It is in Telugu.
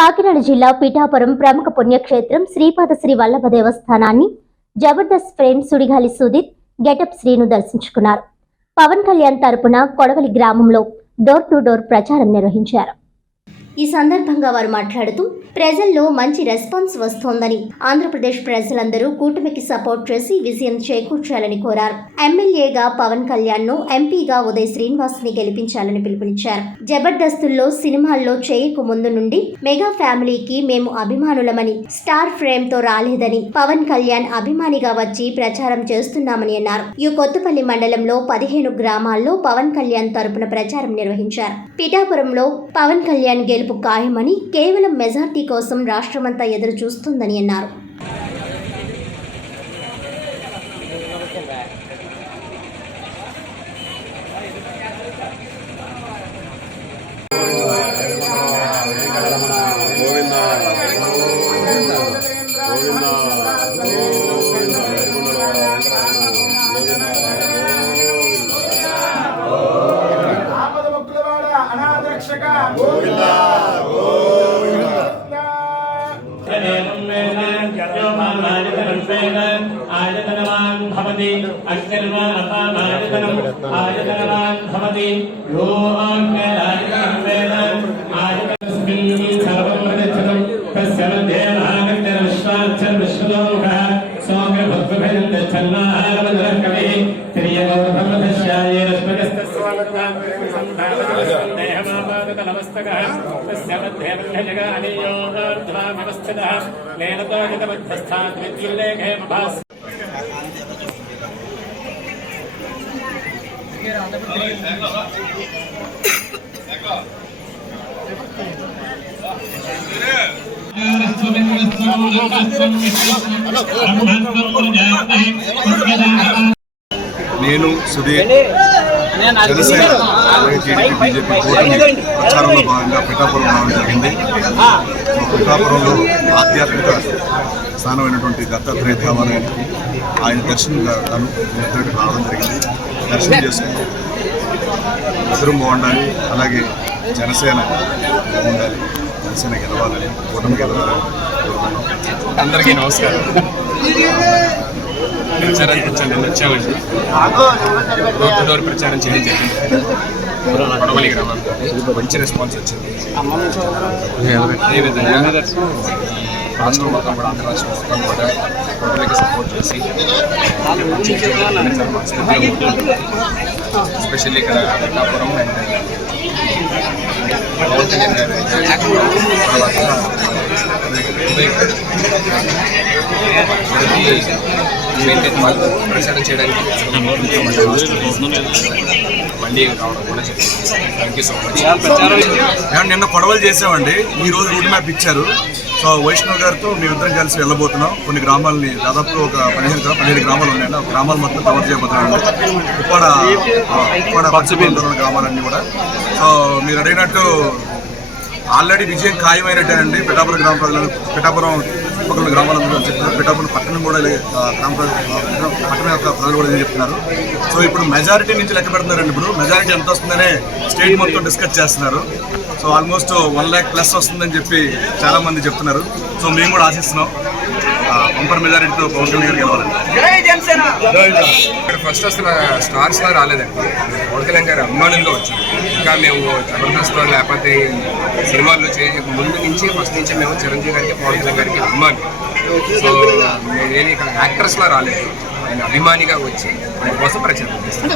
కాకినాడ జిల్లా పిఠాపురం ప్రముఖ పుణ్యక్షేత్రం శ్రీపాద శ్రీ వల్లభ దేవస్థానాన్ని జబర్దస్త్ ఫ్రేమ్ సుడిగాలి సుదీప్ గెటప్ శ్రీను దర్శించుకున్నారు. పవన్ కళ్యాణ్ తరపున కొడవలి గ్రామంలో డోర్ టు డోర్ ప్రచారం నిర్వహించారు. ఈ సందర్భంగా వారు మాట్లాడుతూ ప్రజల్లో మంచి రెస్పాన్స్ వస్తోందని ఆంధ్రప్రదేశ్ ప్రజలందరూ కూటమికి సపోర్ట్ చేసి విజయం చేకూర్చాలని కోరారు. ఎమ్మెల్యేగా పవన్ కళ్యాణ్ను ఎంపీగా ఉదయ్ శ్రీనివాస్ని గెలిపించాలని పిలుపునిచ్చారు. జబర్దస్తుల్లో సినిమాల్లో చేయకు ముందు నుండి మెగా ఫ్యామిలీకి మేము అభిమానులమని స్టార్ ఫ్రేమ్తో రాలేదని పవన్ కళ్యాణ్ అభిమానిగా వచ్చి ప్రచారం చేస్తున్నామని అన్నారు. ఈ కొత్తపల్లి మండలంలో పదిహేను గ్రామాల్లో పవన్ కళ్యాణ్ తరపున ప్రచారం నిర్వహించారు. పిఠాపురంలో పవన్ కళ్యాణ్ గెలుపు ఖాయమని కేవలం మెజార్టీ కోసం రాష్ట్రమంతా ఎదురు చూస్తుందని అన్నారు గోవింద आयतनवान् भवति अग्निर्वापामायतनम् आयतनवान् भवति यो अग्निरायतनं त्रियगोधर्मदस्यायेरस्मगस्तस्वागतदेहमापादतलमस्तकः तस्य मध्ये बन्धजगानियोर्ध्वामवस्थितः लेनतो जगमध्यस्थात् विद्युल्लेखे मभास् నేను సుధీర్ జనసేన టీడీపీ బీజేపీ కూటమి ప్రచారంలో భాగంగా పిఠాపురం రావడం జరిగింది. మా పిఠాపురంలో ఆధ్యాత్మిక స్థానమైనటువంటి దత్తాత్రేయ దేవాలయానికి ఆయన దర్శనం ఇక్కడికి రావడం జరిగింది. దర్శనం చేసుకుని ఇద్దరం బాగుండాలి. అలాగే జనసేన బాగుండాలి. జనసేన గెలవాలని కూటమి గెలవాలని అందరికీ నమస్కారం. ప్రచారానికి వచ్చాను నిన్న వచ్చామండి డోర్ టు డోర్ ప్రచారం చేయడం జరిగింది కొడవలి గ్రామంలో మంచి రెస్పాన్స్ వచ్చింది అదేవిధంగా రాష్ట్రం మొత్తం కూడా ఆంధ్ర రాష్ట్రం మొత్తం కూడా కొడవలికి సపోర్ట్ చేసి మంచి స్థితిలో ఉంటుంది ఎస్పెషల్లీ ఇక్కడ పిఠాపురం అండ్ పవన్ కళ్యాణ్ గారు తర్వాత ఉదయ్ గారు. ఇక్కడికి మెయింటైన్ వాళ్ళు ప్రచారం చేయడానికి మళ్ళీ రావడం కూడా జరిగింది. థ్యాంక్ యూ సో మచ్ మేము నిన్న కొడవలు చేసామండి ఈ రోజు రూట్ మ్యాప్ ఇచ్చారు. సో వైష్ణవ్ గారితో మేమిద్దరం కలిసి వెళ్ళబోతున్నాం. కొన్ని గ్రామాలని దాదాపు ఒక పదిహేను పదిహేడు గ్రామాలు ఉన్నాయండి. ఆ గ్రామాలు మొత్తం కవర్ చేయబోతున్నాం ఉప్పాడ ఉప్పాడ పచ్చిపోతున్న గ్రామాలన్నీ కూడా. సో మీరు అడిగినట్టు ఆల్రెడీ విజయం ఖాయమైనట్టేనండి. పిఠాపురం గ్రామ ప్రజలు పిఠాపురం చుట్టుపక్కల గ్రామాలందరూ చెప్తున్నారు పిఠాపురం పట్టణం కూడా గ్రామ పట్టణం యొక్క ప్రజలు కూడా చెప్తున్నారు. సో ఇప్పుడు మెజారిటీ నుంచి లెక్క పెడుతున్నారండి ఇప్పుడు. మెజారిటీ ఎంత వస్తుందనే స్టేట్ మొత్తం డిస్కస్ చేస్తున్నారు. So almost one lakh plus వస్తుందని చెప్పి చాలా మంది చెప్తున్నారు. సో మేము కూడా ఆశిస్తున్నాం. పంపర్ మెజారిటీతో పవన్ కళ్యాణ్ గారికి గెలవాలండి ఇక్కడ ఫస్ట్ అసలు స్టార్స్ లా రాలేదండి. పవన్ కళ్యాణ్ గారు అభిమానులుగా వచ్చారు. ఇంకా మేము జబర్దస్త్ లేకపోతే సినిమాల్లో చేసే ముందు నుంచి ఫస్ట్ నుంచి మేము చిరంజీవి గారికి పవన్ కళ్యాణ్ గారికి అభిమాని. సో నేను ఇక్కడ యాక్టర్స్ లా రాలేదు. ఆయన అభిమానిగా వచ్చి ఆయన కోసం ప్రచారం చేస్తాను.